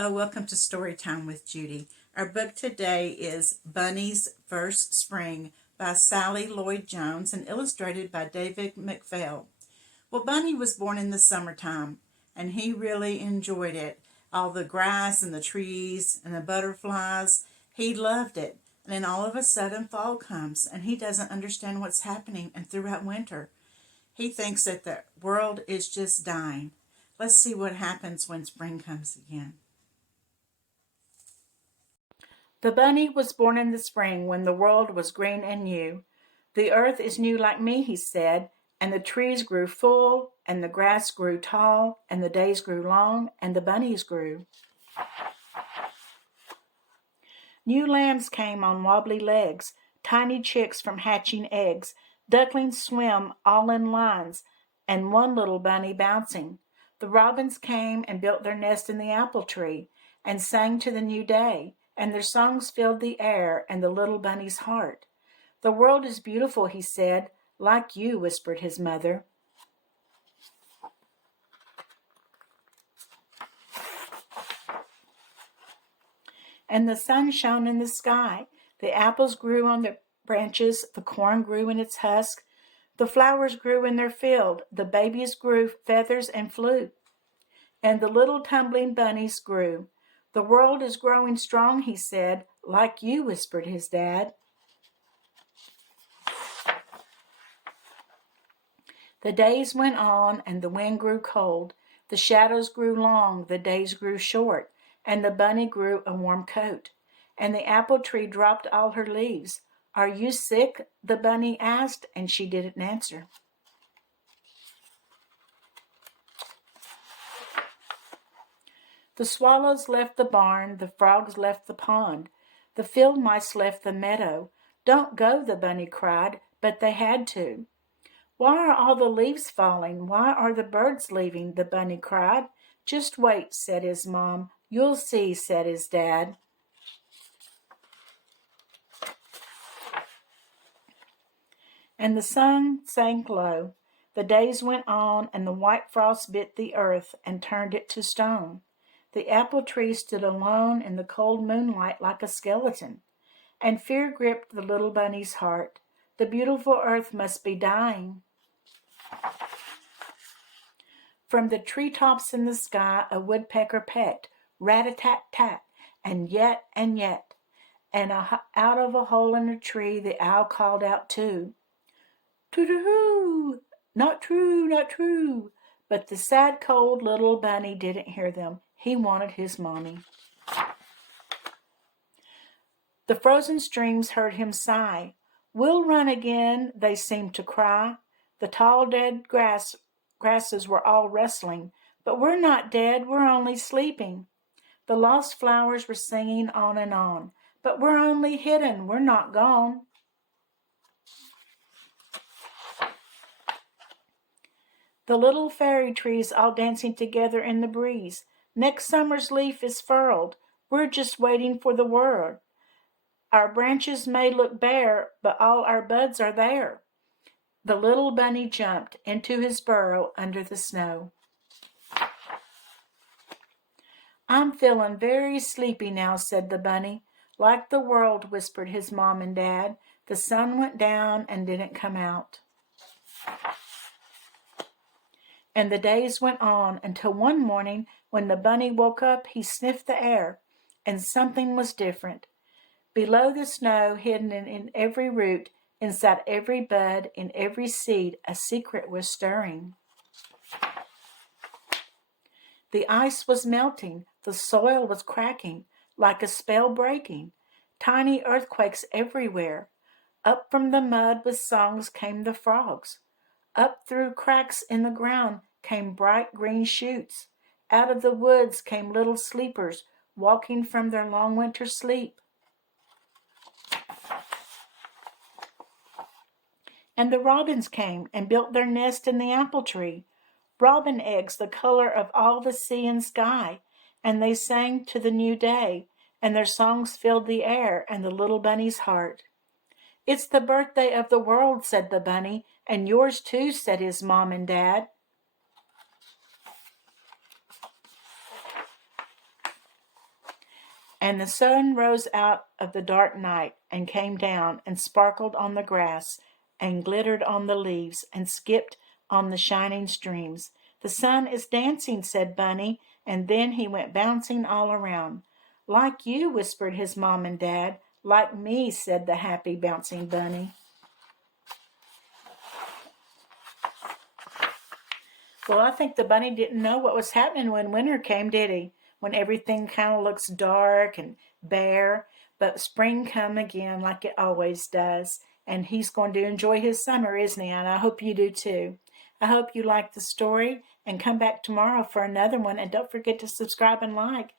Hello, welcome to Storytime with Judy. Our book today is Bunny's First Spring by Sally Lloyd-Jones and illustrated by David McPhail. Well, Bunny was born in the summertime, and he really enjoyed it. All the grass and the trees and the butterflies, he loved it. And then all of a sudden fall comes, and he doesn't understand what's happening. And throughout winter, he thinks that the world is just dying. Let's see what happens when spring comes again. The bunny was born in the spring when the world was green and new. The earth is new like me, he said, and the trees grew full, and the grass grew tall, and the days grew long, and the bunnies grew. New lambs came on wobbly legs, tiny chicks from hatching eggs, ducklings swim all in lines, and one little bunny bouncing. The robins came and built their nest in the apple tree, and sang to the new day, and their songs filled the air and the little bunny's heart. The world is beautiful, he said. Like you, whispered his mother. And the sun shone in the sky. The apples grew on the branches, the corn grew in its husk, the flowers grew in their field, the babies grew feathers and flew, and the little tumbling bunnies grew. The world is growing strong, he said. Like you, whispered his dad. The days went on, and the wind grew cold. The shadows grew long, the days grew short, and the bunny grew a warm coat. And the apple tree dropped all her leaves. Are you sick? The bunny asked, and she didn't answer. The swallows left the barn, the frogs left the pond, the field mice left the meadow. Don't go, the bunny cried, but they had to. Why are all the leaves falling? Why are the birds leaving? The bunny cried. Just wait, said his mom. You'll see, said his dad. And the sun sank low. The days went on, and the white frost bit the earth and turned it to stone. The apple tree stood alone in the cold moonlight like a skeleton, and fear gripped the little bunny's heart. The beautiful earth must be dying. From the treetops in the sky a woodpecker pecked, rat-a-tat-tat, and yet, and out of a hole in a tree the owl called out too. Toot-a-hoo! Not true, not true. But the sad, cold little bunny didn't hear them. He wanted his mommy. The frozen streams heard him sigh. We'll run again, they seemed to cry. The tall dead grasses were all rustling. But we're not dead, we're only sleeping. The lost flowers were singing on and on. But we're only hidden, we're not gone. The little fairy trees all dancing together in the breeze. Next summer's leaf is furled. We're just waiting for the word. Our branches may look bare, but all our buds are there. The little bunny jumped into his burrow under the snow. I'm feeling very sleepy now, said the bunny. Like the world, whispered his mom and dad. The sun went down and didn't come out. And the days went on until one morning when the bunny woke up, he sniffed the air, and something was different. Below the snow, hidden in every root, inside every bud, in every seed, a secret was stirring. The ice was melting, the soil was cracking, like a spell breaking. Tiny earthquakes everywhere. Up from the mud with songs came the frogs. Up through cracks in the ground came bright green shoots. Out of the woods came little sleepers, walking from their long winter sleep. And the robins came and built their nest in the apple tree, robin eggs the color of all the sea and sky, and they sang to the new day, and their songs filled the air and the little bunny's heart. It's the birthday of the world, said the bunny, and yours too, said his mom and dad. And the sun rose out of the dark night and came down and sparkled on the grass and glittered on the leaves and skipped on the shining streams. The sun is dancing, said Bunny, and then he went bouncing all around. Like you, whispered his mom and dad. Like me, said the happy bouncing bunny. Well, I think the bunny didn't know what was happening when winter came, did he? When everything kind of looks dark and bare, but spring come again like it always does. And he's going to enjoy his summer, isn't he? And I hope you do too. I hope you like the story and come back tomorrow for another one. And don't forget to subscribe and like.